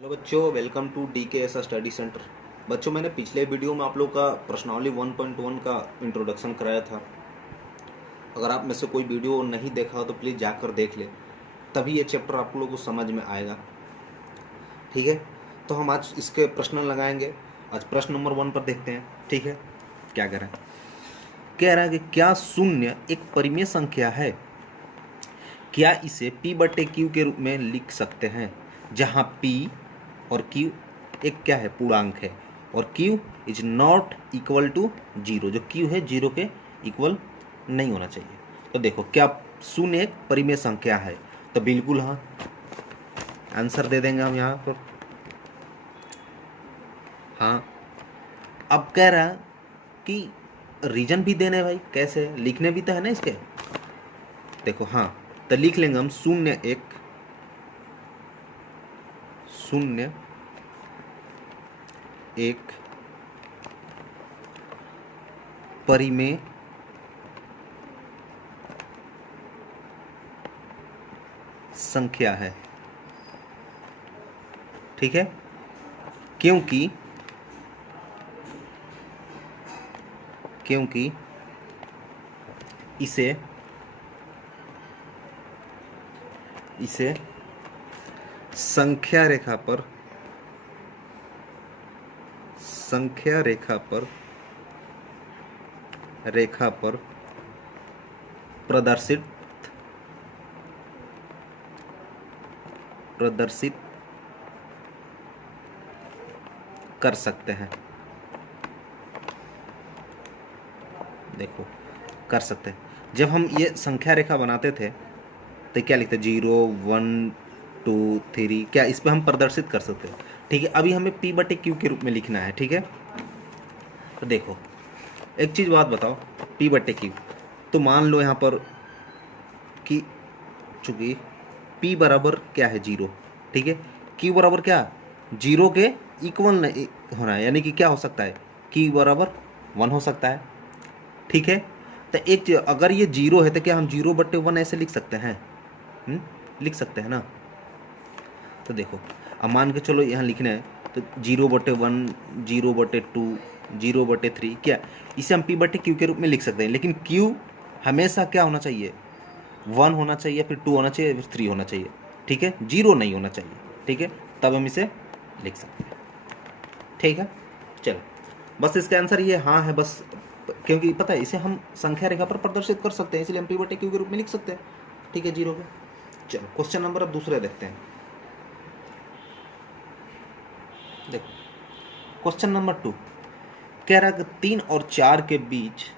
Hello बच्चों, welcome to DKS study centre. बच्चों, मैंने पिछले वीडियो में आप लोग का प्रश्नावली 1.1 का इंट्रोडक्शन कराया था। अगर आप में से कोई वीडियो नहीं देखा हो तो प्लीज़ जाकर देख ले, तभी ये चैप्टर आप लोगों को समझ में आएगा। ठीक है, तो हम आज इसके प्रश्न लगाएंगे। आज प्रश्न नंबर 1 पर देखते हैं। ठीक है, क्या कह रहा है कि क्या शून्य एक परिमेय संख्या है? क्या इसे P/Q के रूप में लिख सकते हैं, जहाँ P और Q एक क्या है, पूर्णांक है, और Q is not equal to zero. जो Q है जीरो के इक्वल नहीं होना चाहिए। तो देखो, क्या शून्य एक परिमेय संख्या है? तो बिल्कुल हाँ, आंसर दे देंगे हम यहाँ पर हाँ। अब कह रहा कि रीजन भी देने भाई, कैसे लिखने भी तो है ना इसके। देखो हाँ, तो लिख लेंगे हम शून्य एक परिमेय संख्या है। ठीक है, क्योंकि इसे संख्या रेखा पर प्रदर्शित कर सकते हैं। देखो, कर सकते हैं। जब हम ये संख्या रेखा बनाते थे तो क्या लिखते, 0 1 2 3, क्या इस पे हम प्रदर्शित कर सकते हैं। ठीक है, अभी हमें P/Q के रूप में लिखना है। ठीक है, तो देखो एक चीज़ बात बताओ, P/Q तो मान लो यहाँ पर कि चूंकि P बराबर क्या है, 0। ठीक है, Q बराबर क्या, 0 के इक्वल नहीं होना है, यानी कि क्या हो सकता है, Q बराबर 1 हो सकता है। ठीक है, तो एक चीज, अगर ये 0 है तो क्या हम 0/1 ऐसे लिख सकते हैं? लिख सकते हैं ना। तो देखो, अब मान के चलो यहाँ लिखना है तो 0/1 0/2 0/3, क्या इसे हम P/Q के रूप में लिख सकते हैं। लेकिन Q हमेशा क्या होना चाहिए, 1 होना चाहिए, फिर 2 होना चाहिए, फिर 3 होना चाहिए। ठीक है, 0 नहीं होना चाहिए। ठीक है, तब हम इसे लिख सकते हैं। ठीक है, चलो, बस इसका आंसर ये हाँ है बस, क्योंकि पता है इसे हम संख्या रेखा पर प्रदर्शित कर सकते हैं, इसलिए हम P/Q के रूप में लिख सकते हैं। ठीक है, 0 पे। चलो, क्वेश्चन नंबर अब दूसरे देखते हैं। देखो, क्वेश्चन नंबर 2 कह रहा है कि 3 और 4 के बीच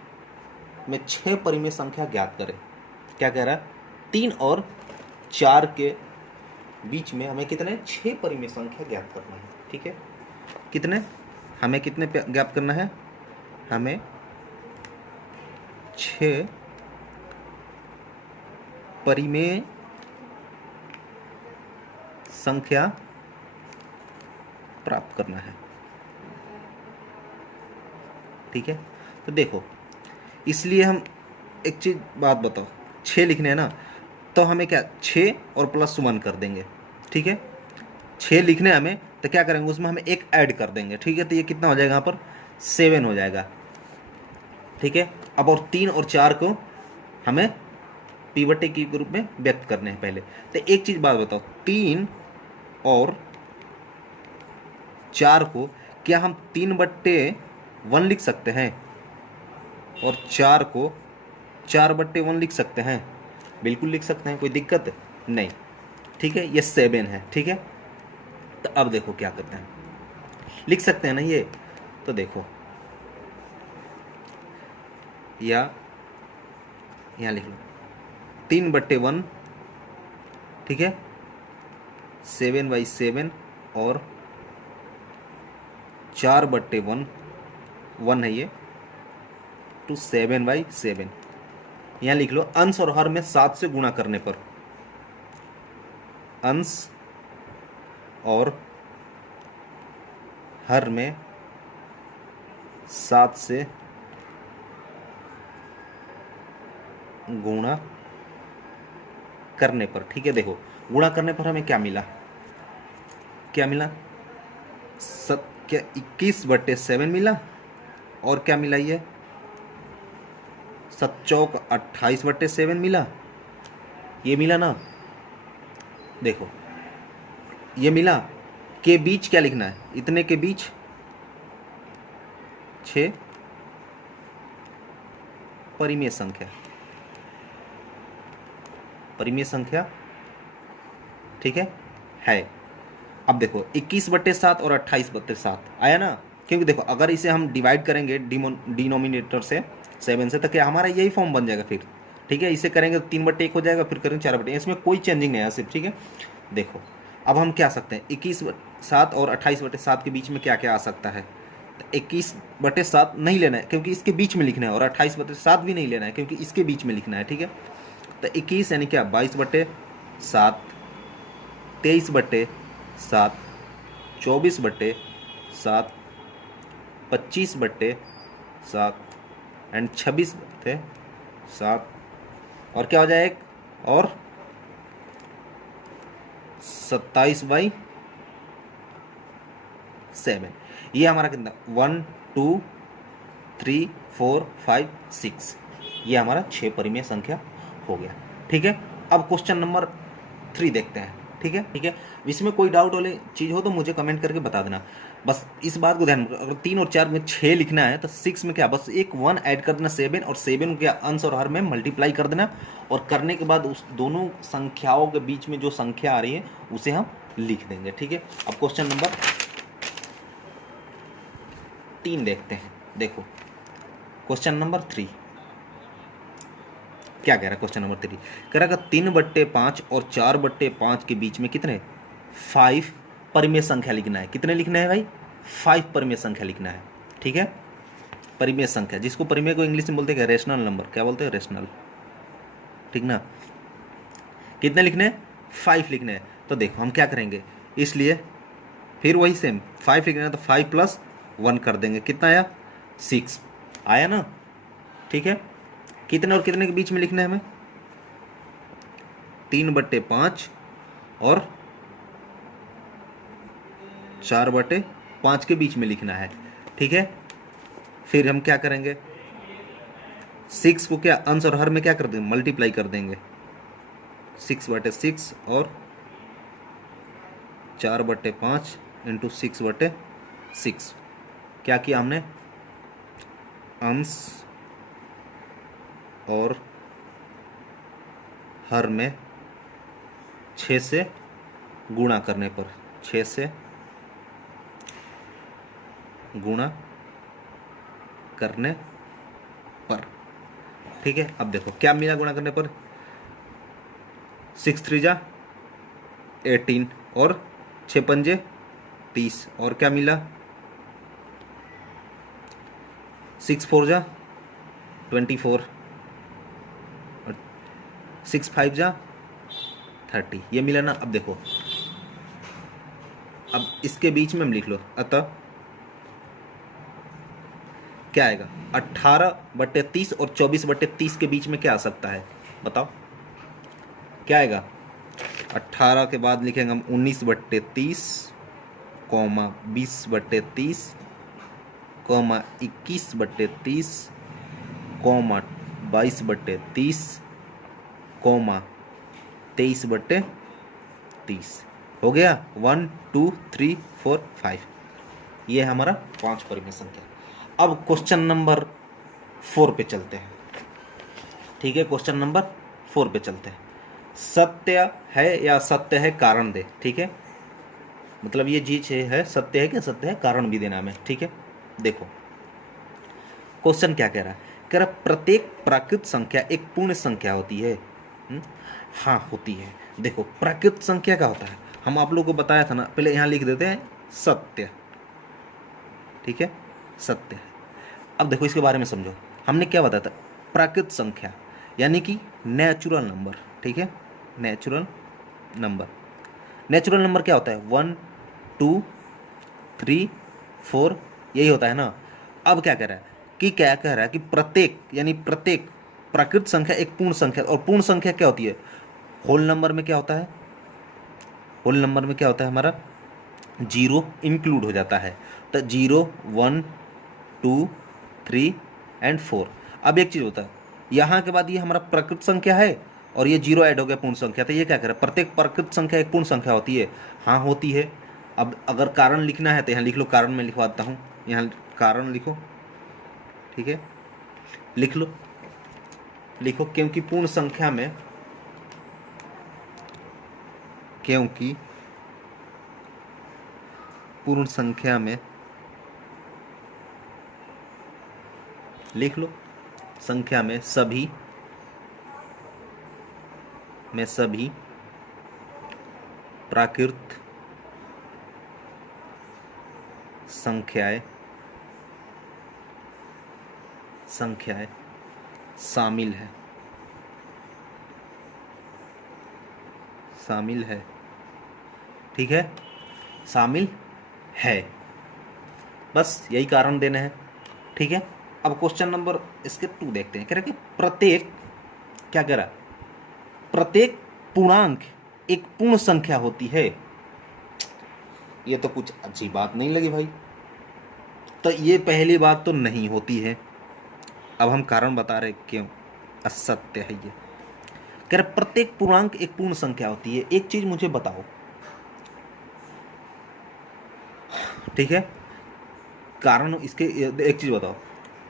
में 6 परिमेय संख्या ज्ञात करें। क्या कह रहा है, 3 और 4 के बीच में हमें कितने 6 परिमेय संख्या ज्ञात करना है। ठीक है, कितने हमें कितने ज्ञात करना है, हमें 6 परिमेय संख्या प्राप्त करना है। ठीक है, तो देखो, इसलिए हम एक चीज बात बताओ, 6 लिखने हैं ना, तो हमें क्या 6 और +1 कर देंगे। ठीक है, 6 लिखने हमें, तो क्या करेंगे उसमें हमें एक ऐड कर देंगे। ठीक है, तो ये कितना हो जाएगा, यहाँ पर 7 हो जाएगा। ठीक है, अब और 3 और 4 को हमें P/Q के रूप में व्यक्त करने हैं पहले। तो एक चीज बात बताओ, 3 और 4 को क्या हम 3/1 लिख सकते हैं, और 4 को 4/1 लिख सकते हैं? बिल्कुल लिख सकते हैं, कोई दिक्कत नहीं। ठीक है, ये 7 है। ठीक है, तो अब देखो क्या करते हैं, लिख सकते हैं ना ये। तो देखो, या यहाँ लिख लो 3/1। ठीक है, 7/7 और 4/1 1 है ये, टू 7/7। यहाँ लिख लो, अंश और हर में 7 से गुणा करने पर, अंश और हर में 7 से गुणा करने पर। ठीक है, देखो गुणा करने पर हमें क्या मिला, क्या मिला, क्या 21/7 मिला, और क्या मिला, ये 7 चौक 28/7 मिला, ये मिला ना। देखो ये मिला, के बीच क्या लिखना है, इतने के बीच 6 परिमेय संख्या, परिमेय संख्या, ठीक है। अब देखो 21/7 और 28/7 आया ना, क्योंकि देखो अगर इसे हम डिवाइड करेंगे डिनोमिनेटर से 7 से, तो क्या हमारा यही फॉर्म बन जाएगा फिर, ठीक है। इसे करेंगे तो 3/1 हो जाएगा, फिर करेंगे 4/1, इसमें कोई चेंजिंग नहीं है सिर्फ, ठीक है। देखो अब हम क्या सकते हैं, 21/7 और 28/7 के बीच में क्या क्या आ सकता है। 21/7 नहीं लेना है क्योंकि इसके बीच में लिखना है, और 28/7 भी नहीं लेना है क्योंकि इसके बीच में लिखना है, ठीक है। तो 21 यानी क्या 22/7, 23/7, 24/7, 25/7 एंड 26/7, और क्या हो जाए एक और 27/7। ये हमारा कितना 1 2 3 4 5 6, ये हमारा 6 परिमेय संख्या हो गया, ठीक है। अब क्वेश्चन नंबर 3 देखते हैं, ठीक है। ठीक है, इसमें कोई डाउट वाली चीज़ हो तो मुझे कमेंट करके बता देना। बस इस बात को ध्यान रखो, अगर 3 और 4 में 6 लिखना है तो 6 में क्या बस एक 1 ऐड कर देना 7, और 7 को क्या अंश और हर में मल्टीप्लाई कर देना, और करने के बाद उस दोनों संख्याओं के बीच में जो संख्या आ रही है उसे हम लिख देंगे, ठीक है। अब क्वेश्चन नंबर 3 देखते हैं। देखो क्वेश्चन नंबर 3 क्या कह रहा है, क्वेश्चन नंबर 3 कह रहा है 3/5 और 4/5 के बीच में कितने 5 परिमेय संख्या लिखना है। कितने लिखना है भाई, 5 परिमेय संख्या लिखना है, ठीक है। परिमेय संख्या, जिसको परिमेय को इंग्लिश में बोलते हैं रेशनल नंबर, क्या बोलते हैं रेशनल, ठीक ना। कितने लिखने हैं, 5 लिखने हैं। तो देखो हम क्या करेंगे, इसलिए फिर वही सेम 5 लिखना है तो 5 + 1 कर देंगे, कितना आया 6 आया ना, ठीक है। कितने और कितने के बीच में लिखना है हमें, 3/5 और 4/5 के बीच में लिखना है, ठीक है। फिर हम क्या करेंगे, 6 को क्या अंश और हर में क्या कर देंगे मल्टीप्लाई कर देंगे, 6/6 और 4/5 इंटू 6/6। क्या किया हमने, अंश और हर में 6 से गुणा करने पर, 6 से गुणा करने पर, ठीक है। अब देखो क्या मिला गुणा करने पर, 6 3 जा 18 और 6 पंजे 30, और क्या मिला 6 4 जा 24 और 6 5 जा 30, ये मिला ना। अब देखो अब इसके बीच में हम लिख लो, अतः क्या आएगा 18/30 और 24/30 के बीच में क्या आ सकता है, बताओ क्या आएगा। 18 के बाद लिखेंगे हम 19/30, 20/30, 21/30, 22/30, 23/30 हो गया। 1 2 3 4 5, ये है हमारा 5 परिमेय संख्या। अब क्वेश्चन नंबर 4 पे चलते हैं, ठीक है। क्वेश्चन नंबर 4 पे चलते हैं। सत्य है या सत्य है कारण दे, ठीक है। मतलब ये चीज है सत्य है क्या सत्य है, कारण भी देना हमें, ठीक है। देखो क्वेश्चन क्या कह रहा है, कह रहा प्रत्येक प्राकृत संख्या एक पूर्ण संख्या होती है। हाँ होती है। देखो प्राकृत संख्या क्या होता है, हम आप लोगों को बताया था ना, पहले यहाँ लिख देते हैं सत्य, ठीक है सत्य। अब देखो इसके बारे में समझो, हमने क्या बताया था, प्राकृत संख्या यानी कि नेचुरल नंबर, ठीक है। नेचुरल नंबर, नेचुरल नंबर क्या होता है 1 2 3 4, यही होता है ना। अब क्या कह रहा है कि क्या कह रहा है कि प्रत्येक यानी प्रत्येक प्राकृत संख्या एक पूर्ण संख्या, और पूर्ण संख्या क्या होती है, होल नंबर में क्या होता है, होल नंबर में क्या होता है हमारा जीरो इंक्लूड हो जाता है। तो 0 1 2 3 एंड 4। अब एक चीज़ होता है, यहाँ के बाद ये हमारा प्रकृत संख्या है और ये जीरो ऐड हो गया पूर्ण संख्या, तो ये क्या करे, प्रत्येक प्रकृत संख्या एक पूर्ण संख्या होती है। हाँ होती है। अब अगर कारण लिखना है तो यहाँ लिख लो, कारण मैं लिखवाता हूँ, यहाँ कारण लिखो, ठीक है, लिख लो, लिखो, क्योंकि पूर्ण संख्या में, क्योंकि पूर्ण संख्या में, लिख लो, संख्या में सभी प्राकृत संख्याएं शामिल है, ठीक है, शामिल है। बस यही कारण देने हैं, ठीक है। अब क्वेश्चन नंबर इसके 2 देखते हैं। कह रहा है कि प्रत्येक, क्या कह रहा है, प्रत्येक पूर्णांक एक पूर्ण संख्या होती है। ये तो कुछ अच्छी बात नहीं लगी भाई, तो ये पहली बात तो नहीं होती है। अब हम कारण बता रहे क्यों असत्य है ये। कह रहे प्रत्येक पूर्णांक एक पूर्ण संख्या होती है। एक चीज मुझे बताओ, ठीक है, कारण इसके, एक चीज बताओ,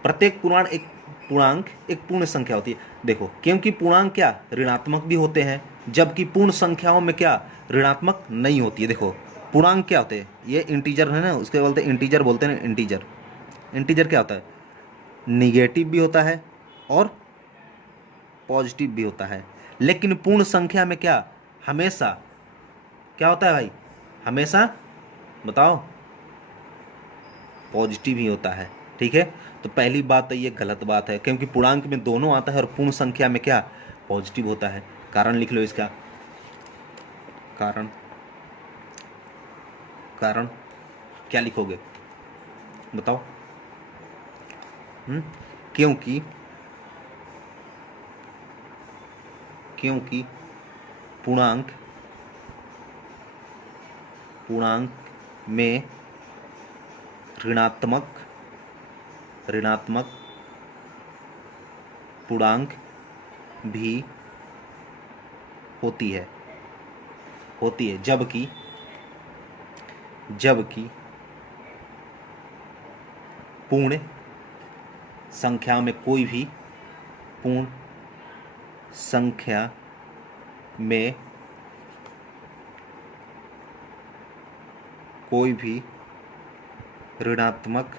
प्रत्येक पूर्णांक एक पूर्ण संख्या होती है। देखो, क्योंकि पूर्णांक क्या ऋणात्मक भी होते हैं, जबकि पूर्ण संख्याओं में क्या ऋणात्मक नहीं होती है। देखो, पूर्णांक क्या होते हैं, ये इंटीजर है ना, उसके बोलते हैं इंटीजर, बोलते हैं इंटीजर। इंटीजर क्या होता है, निगेटिव भी होता है और पॉजिटिव भी होता है। लेकिन पूर्ण संख्या में क्या, हमेशा क्या होता है भाई, हमेशा बताओ, पॉजिटिव ही होता है, ठीक है। तो पहली बात तो ये गलत बात है, क्योंकि पूर्णांक में दोनों आता है और पूर्ण संख्या में क्या पॉजिटिव होता है। कारण लिख लो इसका, कारण, कारण क्या लिखोगे बताओ। क्योंकि पूर्णांक में ऋणात्मक पूर्णांक भी होती है, जबकि पूर्ण संख्या में कोई भी ऋणात्मक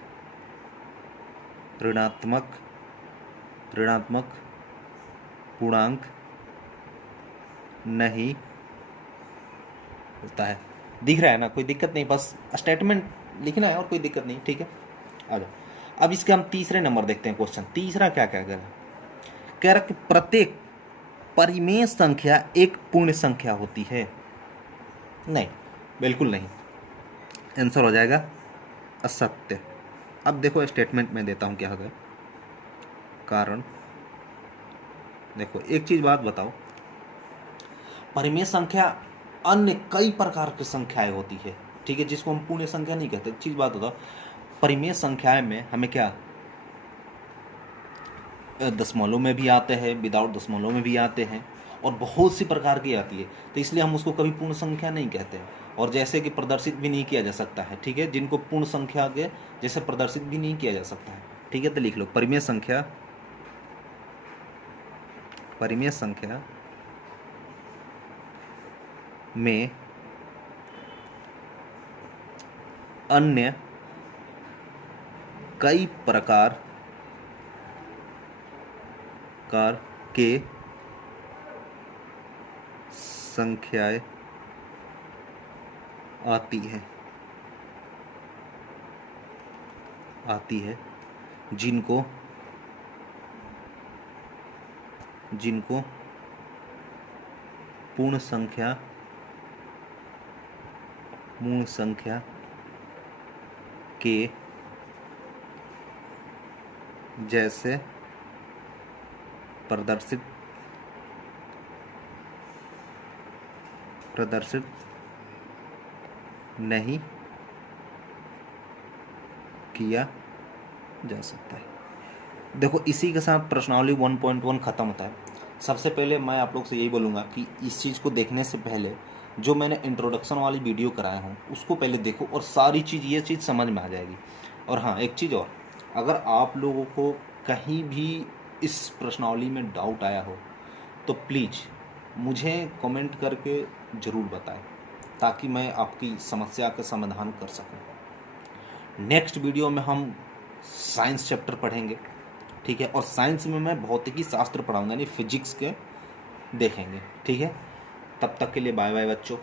पूर्णांक नहीं होता है। दिख रहा है ना, कोई दिक्कत नहीं, बस स्टेटमेंट लिखना है और कोई दिक्कत नहीं, ठीक है। आ जाओ, अब इसके हम तीसरे नंबर देखते हैं। क्वेश्चन तीसरा क्या क्या कह रहा है कि प्रत्येक परिमेय संख्या एक पूर्ण संख्या होती है। नहीं, बिल्कुल नहीं, आंसर हो जाएगा असत्य। अब देखो स्टेटमेंट में देता हूं क्या होगा, कारण। देखो, एक चीज बात बताओ, परिमेय संख्या अन्य कई प्रकार की संख्याएं होती है, ठीक है, जिसको हम पूर्ण संख्या नहीं कहते। चीज बात बताओ, परिमेय संख्याएं में हमें क्या दशमलव में भी आते हैं, विदाउट दशमलव में भी आते हैं, और बहुत सी प्रकार की आती है, तो इसलिए हम उसको कभी पूर्ण संख्या नहीं कहते हैं। और जैसे कि प्रदर्शित भी नहीं किया जा सकता है, ठीक है, जिनको पूर्ण संख्या के जैसे प्रदर्शित भी नहीं किया जा सकता है, ठीक है। तो लिख लो, परिमेय संख्या में अन्य कई प्रकार के संख्याएं आती है, जिनको पूर्ण संख्या के जैसे प्रदर्शित नहीं किया जा सकता है। देखो इसी के साथ प्रश्नावली 1.1 ख़त्म होता है। सबसे पहले मैं आप लोग से यही बोलूँगा कि इस चीज़ को देखने से पहले जो मैंने इंट्रोडक्शन वाली वीडियो कराया हूँ उसको पहले देखो, और सारी चीज़ ये चीज़ समझ में आ जाएगी। और हाँ, एक चीज़ और, अगर आप लोगों को कहीं भी इस प्रश्नावली में डाउट आया हो तो प्लीज़ मुझे कमेंट करके ज़रूर बताएं, ताकि मैं आपकी समस्या का समाधान कर सकूं। नेक्स्ट वीडियो में हम साइंस चैप्टर पढ़ेंगे, ठीक है, और साइंस में मैं भौतिकी शास्त्र पढ़ाऊंगा, यानी फिजिक्स के देखेंगे, ठीक है। तब तक के लिए बाय बाय बच्चों।